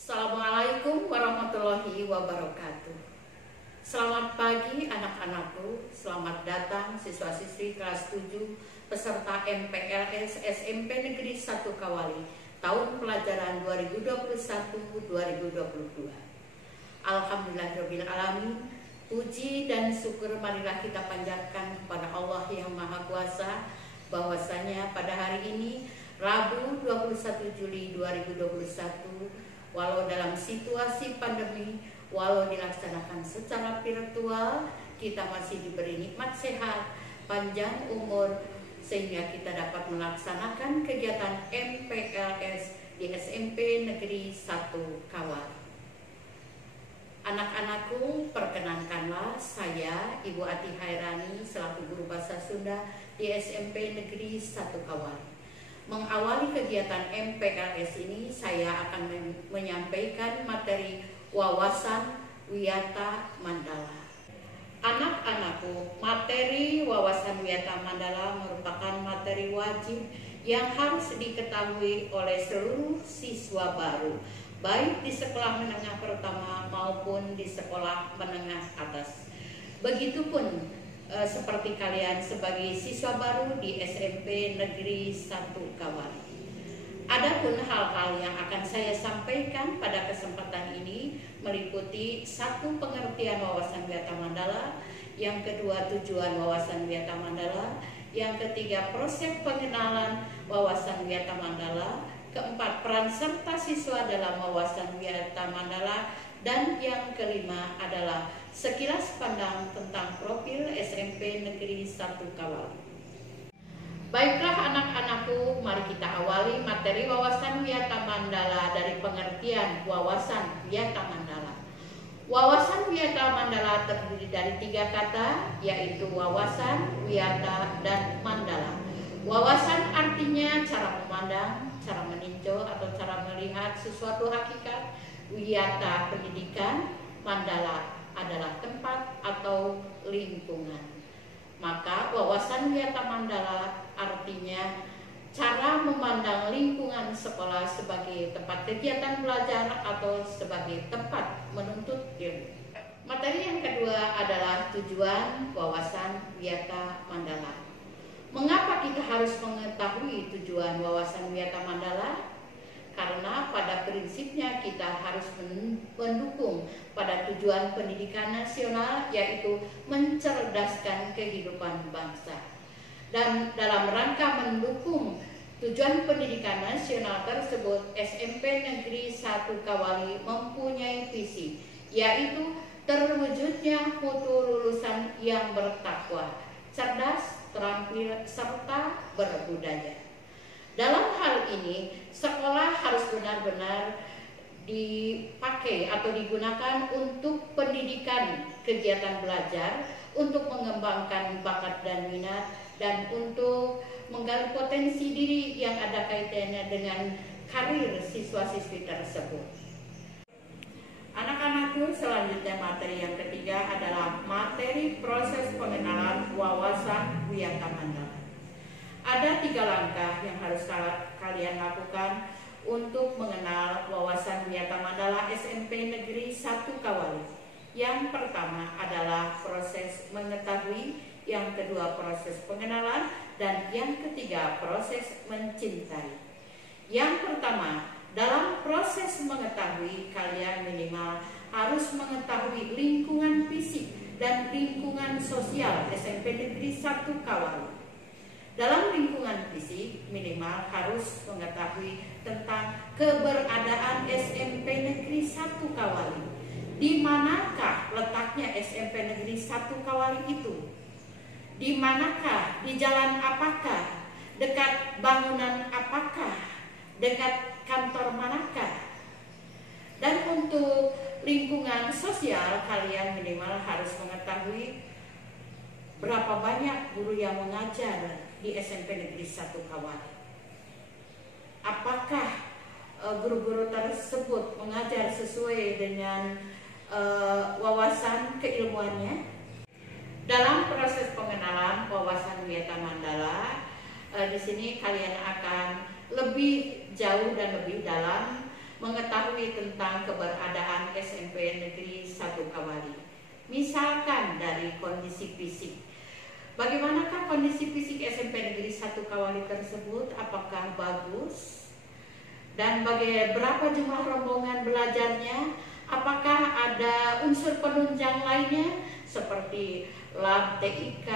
Assalamualaikum warahmatullahi wabarakatuh. Selamat pagi anak-anakku, selamat datang siswa-siswi kelas 7 peserta MPLS SMP Negeri 1 Kawali tahun pelajaran 2021-2022. Alhamdulillahirrabbilalamin, puji dan syukur marilah kita panjatkan kepada Allah yang Maha Kuasa bahwasanya pada hari ini Rabu 21 Juli 2021, walau dalam situasi pandemi, walau dilaksanakan secara virtual, kita masih diberi nikmat sehat, panjang umur, sehingga kita dapat melaksanakan kegiatan MPLS di SMP Negeri 1 Kawali. Anak-anakku, perkenankanlah saya, Ibu Ati Hairani, selaku guru bahasa Sunda di SMP Negeri 1 Kawali. Mengawali kegiatan MPLS ini, saya akan menyampaikan materi wawasan Wiyata Mandala. Anak-anakku, materi wawasan Wiyata Mandala merupakan materi wajib yang harus diketahui oleh seluruh siswa baru, baik di sekolah menengah pertama maupun di sekolah menengah atas. Begitupun seperti kalian sebagai siswa baru di SMP Negeri 1 Kawali. Adapun hal-hal yang akan saya sampaikan pada kesempatan ini meliputi: 1. Pengertian wawasan Wiyata Mandala, yang kedua tujuan wawasan Wiyata Mandala, yang ketiga proses pengenalan wawasan Wiyata Mandala, keempat peran serta siswa dalam wawasan Wiyata Mandala, dan yang kelima adalah sekilas pandang tentang profil SMP Negeri 1 Kawali. Baiklah anak-anakku, mari kita awali materi wawasan Wiyata Mandala dari pengertian wawasan Wiyata Mandala. Wawasan Wiyata Mandala terdiri dari 3 kata, yaitu wawasan, wiyata, dan mandala. Wawasan artinya cara memandang, cara meninjau atau cara melihat sesuatu hakikat. Wiyata pendidikan, mandala adalah tempat atau lingkungan. Maka wawasan Wiyata Mandala artinya cara memandang lingkungan sekolah sebagai tempat kegiatan belajar atau sebagai tempat menuntut ilmu. Materi yang kedua adalah tujuan wawasan Wiyata Mandala. Mengapa kita harus mengetahui tujuan wawasan Wiyata Mandala? Karena pada prinsipnya kita harus mendukung pada tujuan pendidikan nasional, yaitu mencerdaskan kehidupan bangsa. Dan dalam rangka mendukung tujuan pendidikan nasional tersebut, SMP Negeri 1 Kawali mempunyai visi, yaitu terwujudnya mutu lulusan yang bertakwa, cerdas, terampil, serta berbudaya. Dalam hal ini, sekolah harus benar-benar dipakai atau digunakan untuk pendidikan kegiatan belajar, untuk mengembangkan bakat dan minat, dan untuk menggali potensi diri yang ada kaitannya dengan karir siswa-siswi tersebut. Anak-anakku, selanjutnya materi yang ketiga adalah materi proses pengenalan wawasan Wiyata Mandala. Ada 3 langkah yang harus kalian lakukan untuk mengenal wawasan Wiyata Mandala SMP Negeri 1 Kawali. Yang pertama adalah proses mengetahui, yang kedua proses pengenalan, dan yang ketiga proses mencintai. Yang pertama, dalam proses mengetahui, kalian minimal harus mengetahui lingkungan fisik dan lingkungan sosial SMP Negeri 1 Kawali. Dalam lingkungan fisik, minimal harus mengetahui tentang keberadaan SMP Negeri 1 Kawali. Di manakah letaknya SMP Negeri 1 Kawali itu? Di manakah? Di jalan apakah? Dekat bangunan apakah? Dekat kantor manakah? Dan untuk lingkungan sosial, kalian minimal harus mengetahui berapa banyak guru yang mengajar di SMP Negeri 1 Kawali. Apakah guru-guru tersebut mengajar sesuai dengan wawasan keilmuannya? Dalam proses pengenalan wawasan Wiyata Mandala, di sini kalian akan lebih jauh dan lebih dalam mengetahui tentang keberadaan SMP Negeri 1 Kawali. Misalkan dari kondisi fisik. Bagaimanakah kondisi fisik SMP Negeri 1 Kawali tersebut? Apakah bagus? Dan berapa jumlah rombongan belajarnya? Apakah ada unsur penunjang lainnya seperti lab TIK,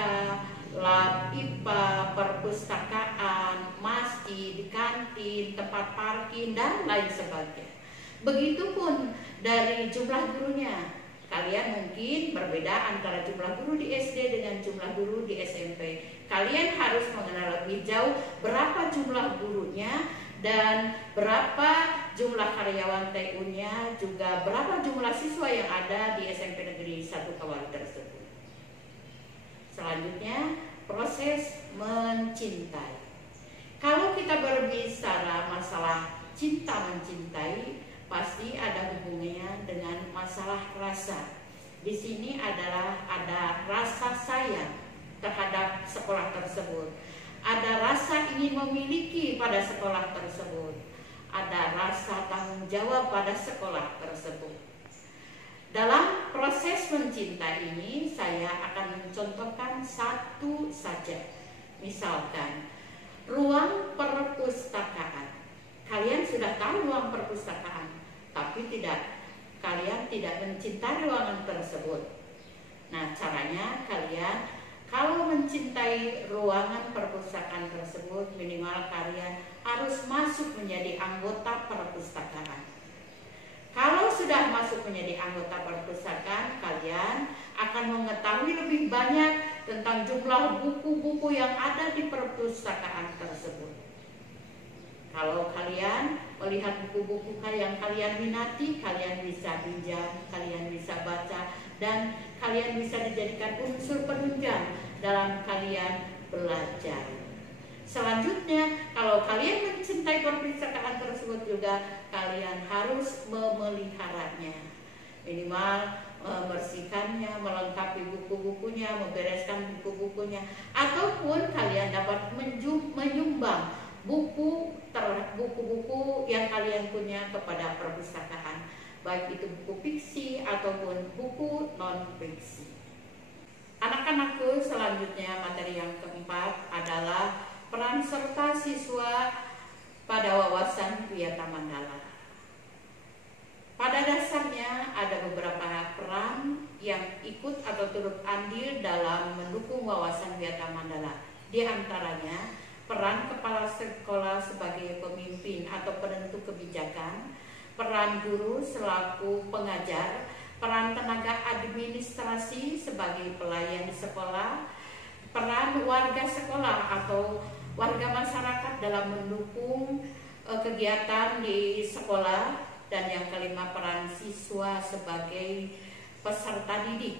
lab IPA, perpustakaan, masjid, kantin, tempat parkir, dan lain sebagainya. Begitupun dari jumlah gurunya. Kalian mungkin berbeda antara jumlah guru di SD dengan jumlah guru di SMP. Kalian harus mengenal lebih jauh berapa jumlah gurunya dan berapa jumlah karyawan TU-nya, juga berapa jumlah siswa yang ada di SMP Negeri 1 Kawali tersebut. Selanjutnya, proses mencintai. Kalau kita berbicara masalah cinta mencintai, pasti ada hubungannya dengan masalah rasa. Di sini adalah ada rasa sayang terhadap sekolah tersebut. Ada rasa ingin memiliki pada sekolah tersebut. Ada rasa tanggung jawab pada sekolah tersebut. Dalam proses mencinta ini, saya akan mencontohkan satu saja. Misalkan, ruang perpustakaan. Kalian sudah tahu ruang perpustakaan, tapi kalian tidak mencintai ruangan tersebut. Nah, caranya kalian kalau mencintai ruangan perpustakaan tersebut, minimal kalian harus masuk menjadi anggota perpustakaan. Kalau sudah masuk menjadi anggota perpustakaan, kalian akan mengetahui lebih banyak tentang jumlah buku-buku yang ada di perpustakaan tersebut. Kalau kalian melihat buku-buku yang kalian minati, kalian bisa pinjam, kalian bisa baca, dan kalian bisa dijadikan unsur penunjang dalam kalian belajar. Selanjutnya, kalau kalian mencintai perpustakaan tersebut juga, kalian harus memeliharanya. Minimal membersihkannya, melengkapi buku-bukunya, membereskan buku-bukunya, ataupun kalian dapat menyumbang buku-buku yang kalian punya kepada perpustakaan, baik itu buku fiksi ataupun buku non-fiksi. Anak-anakku, selanjutnya materi yang keempat adalah peran serta siswa pada wawasan Wiyata Mandala. Pada dasarnya ada beberapa peran yang ikut atau turut andil dalam mendukung wawasan Wiyata Mandala. Di antaranya peran kepala sekolah sebagai pemimpin atau penentu kebijakan, peran guru selaku pengajar, peran tenaga administrasi sebagai pelayan di sekolah, peran warga sekolah atau warga masyarakat dalam mendukung kegiatan di sekolah, dan yang kelima peran siswa sebagai peserta didik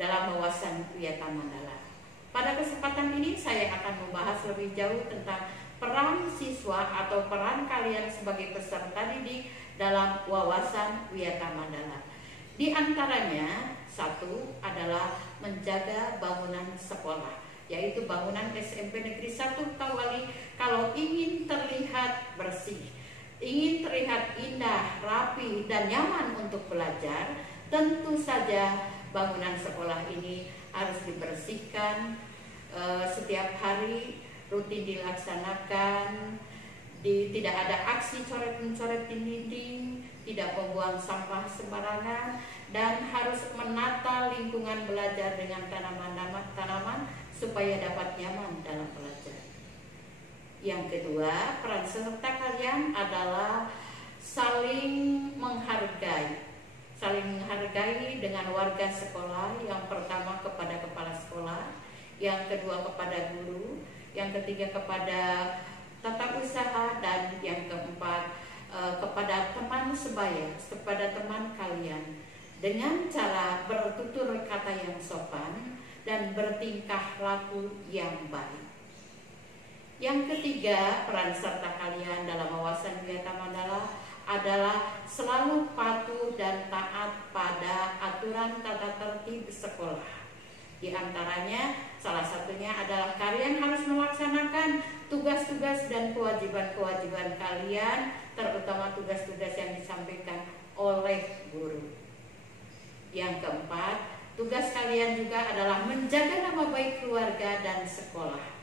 dalam wawasan Wiyata Mandala. Pada kesempatan ini saya akan membahas lebih jauh tentang peran siswa atau peran kalian sebagai peserta didik dalam wawasan Wiyata Mandala. Di antaranya, satu adalah menjaga bangunan sekolah, yaitu bangunan SMP Negeri 1 Kawali. Kalau ingin terlihat bersih, ingin terlihat indah, rapi, dan nyaman untuk belajar, tentu saja bangunan sekolah ini harus dibersihkan setiap hari, rutin dilaksanakan, tidak ada aksi coret-mencoret di dinding, tidak membuang sampah sembarangan, dan harus menata lingkungan belajar dengan tanaman supaya dapat nyaman dalam belajar. Yang kedua, peran serta kalian adalah saling menghargai. Saling menghargai dengan warga sekolah, yang pertama kepada kepala sekolah, yang kedua kepada guru, yang ketiga kepada tata usaha, dan yang keempat kepada teman sebaya, kepada teman kalian, dengan cara bertutur kata yang sopan dan bertingkah laku yang baik. Yang ketiga, peran serta kalian dalam wawasan Wiyata Mandala adalah selalu patuh dan taat pada aturan tata tertib sekolah. Di antaranya salah satunya adalah kalian harus melaksanakan tugas-tugas dan kewajiban-kewajiban kalian, terutama tugas-tugas yang disampaikan oleh guru. Yang keempat, tugas kalian juga adalah menjaga nama baik keluarga dan sekolah.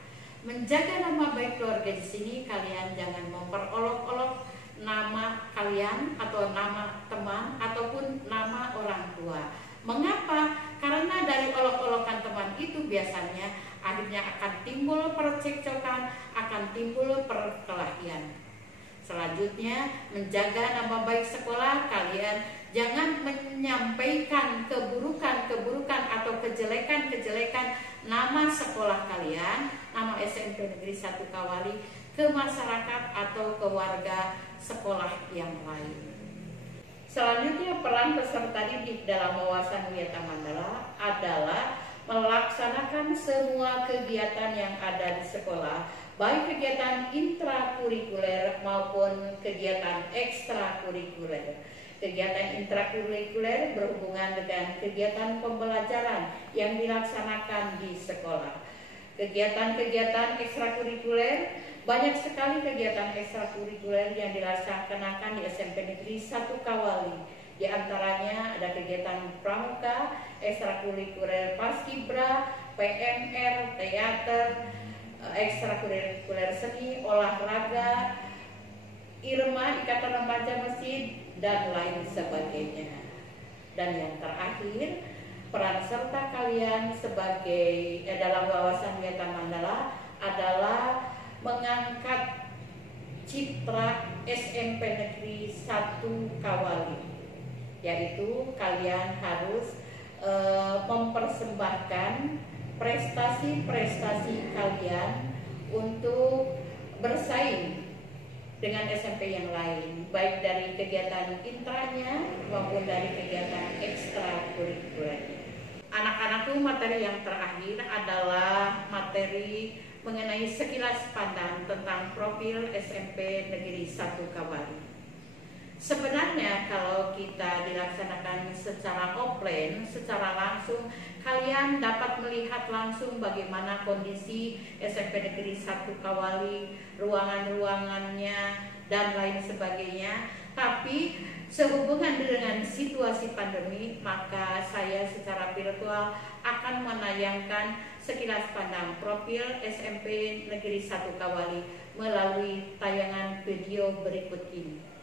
Menjaga nama baik keluarga di sini, kalian jangan memperolok-olok nama kalian atau nama teman ataupun nama orang tua. Mengapa? Karena dari olok-olokan teman itu biasanya akhirnya akan timbul percekcokan, akan timbul perkelahian. Selanjutnya, menjaga nama baik sekolah, kalian jangan menyampaikan keburukan-keburukan atau kejelekan-kejelekan nama sekolah kalian, nama SMP Negeri 1 Kawali, ke masyarakat atau ke warga sekolah yang lain. Selanjutnya, peran peserta didik dalam wawasan Wiyata Mandala adalah melaksanakan semua kegiatan yang ada di sekolah, baik kegiatan intrakurikuler maupun kegiatan ekstrakurikuler. Kegiatan intrakurikuler berhubungan dengan kegiatan pembelajaran yang dilaksanakan di sekolah. Kegiatan-kegiatan ekstrakurikuler, banyak sekali kegiatan ekstrakurikuler yang dilaksanakan di SMP Negeri 1 Kawali. Di antaranya ada kegiatan pramuka, ekstrakurikuler paskibra, PMR, teater, ekstrakurikuler seni, olahraga, IRMA, Ikatan Remaja Masjid, dan lain sebagainya. Dan yang terakhir, peran serta kalian sebagai dalam wawasan Wiyata Mandala adalah mengangkat citra SMP Negeri 1 Kawali, yaitu kalian harus mempersembahkan prestasi-prestasi kalian untuk bersaing dengan SMP yang lain, baik dari kegiatan intranya maupun dari kegiatan ekstrakurikulernya. Anak-anakku, materi yang terakhir adalah materi mengenai sekilas pandang tentang profil SMP Negeri 1 Kawali. Sebenarnya kalau kita dilaksanakan secara offline, secara langsung, kalian dapat melihat langsung bagaimana kondisi SMP Negeri 1 Kawali, ruangan-ruangannya, dan lain sebagainya. Tapi sehubungan dengan situasi pandemi, maka saya secara virtual akan menayangkan sekilas pandang profil SMP Negeri 1 Kawali melalui tayangan video berikut ini.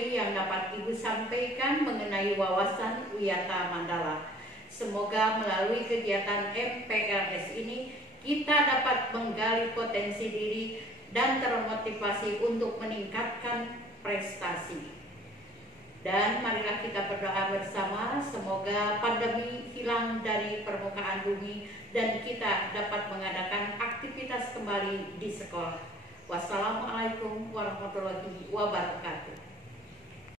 materi yang dapat Ibu sampaikan mengenai wawasan Wiyata Mandala. Semoga melalui kegiatan MPLS ini kita dapat menggali potensi diri dan termotivasi untuk meningkatkan prestasi. Dan marilah kita berdoa bersama, semoga pandemi hilang dari permukaan bumi dan kita dapat mengadakan aktivitas kembali di sekolah. Wassalamualaikum warahmatullahi wabarakatuh.